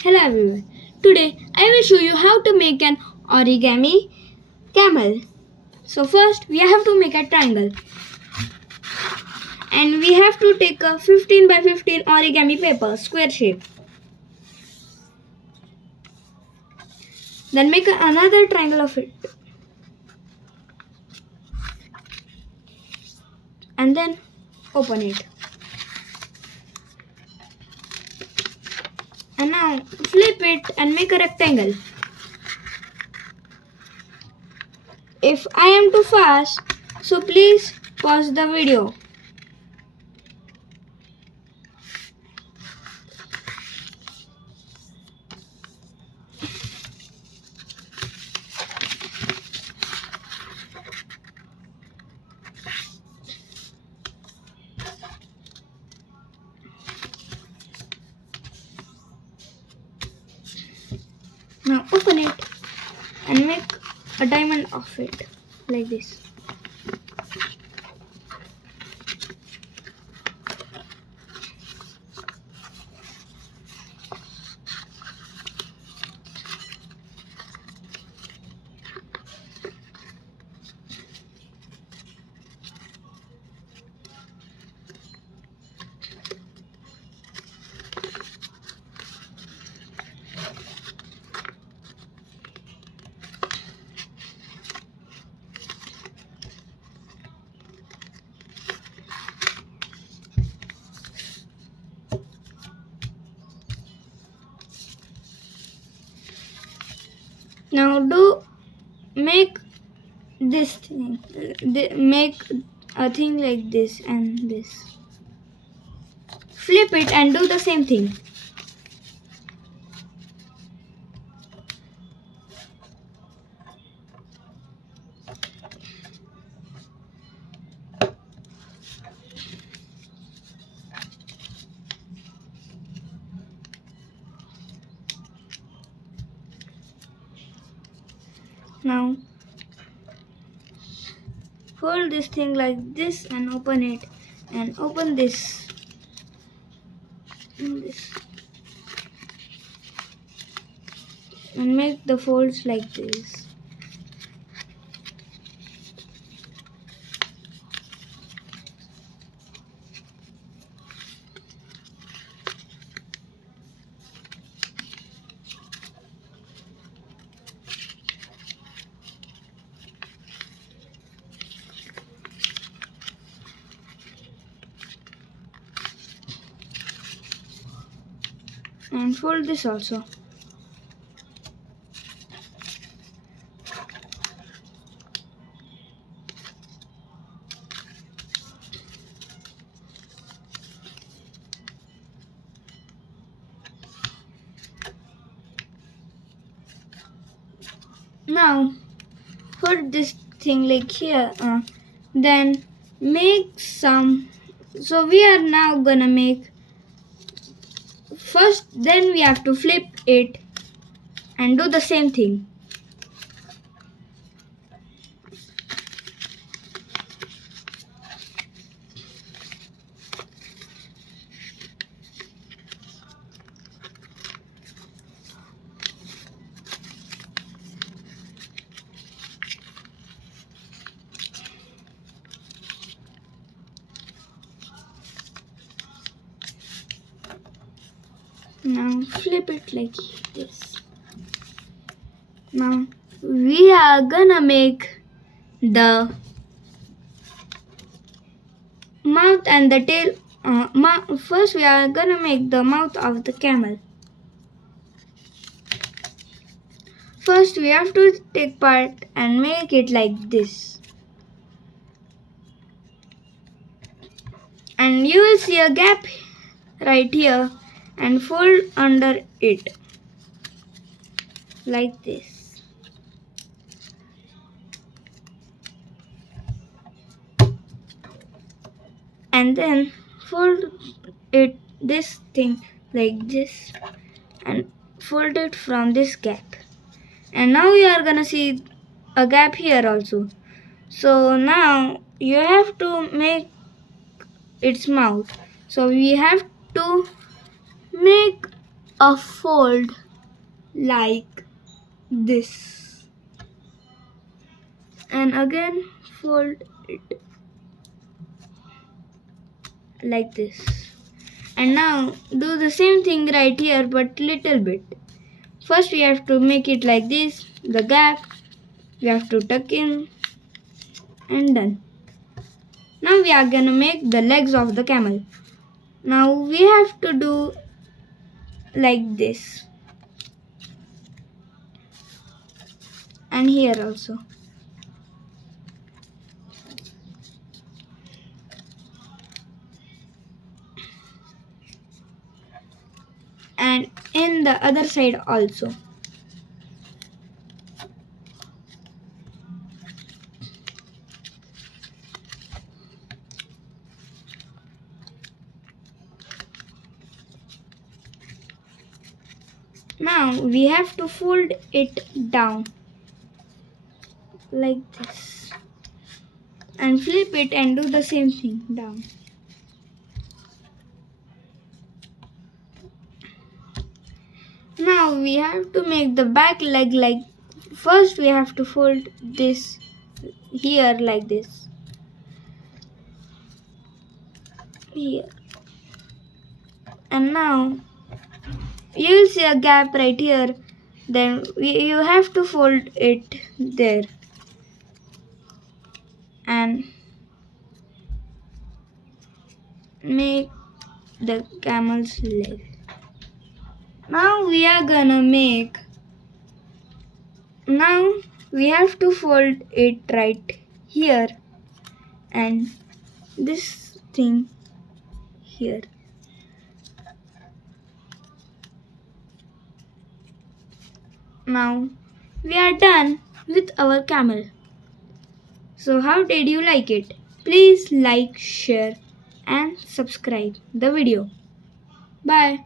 Hello everyone. Today I will show you how to make an origami camel. So first we have to make a triangle and we have to take a 15 by 15 origami paper square shape. Then make another triangle of it and then open it. And now flip it and make a rectangle. If I am too fast, so please pause the video. Now open it and make a diamond of it like this. Now make this thing, make a thing like this and this. Flip it and do the same thing. Now fold this thing like this and open it and open this and this and make the folds like this. And fold this also. Now put this thing like here, then make some. So we are now gonna make first, then we have to flip it and do the same thing. Now flip it like this. Now we are gonna make the mouth and the tail. First we are gonna make the mouth of the camel. First we have to take part and make it like this. And you will see a gap right here and fold under it like this. And then fold it this thing like this and fold it from this gap. And now you are gonna see a gap here also. So now you have to make its mouth. So we have to make a fold like this, and again fold it like this. And now do the same thing right here, but little bit. First we have to make it like this, the gap we have to tuck in, and done. Now we are gonna make the legs of the camel. Now we have to do like this, and here also. And in the other side also. Now we have to fold it down like this and flip it and do the same thing down. Now we have to make the back leg like, first we have to fold this here like this, here, and now you will see a gap right here, then you have to fold it there and make the camel's leg. Now we are gonna make, now we have to fold it right here and this thing here. Now we are done with our camel. So how did you like it? Please like, share and subscribe the video. Bye.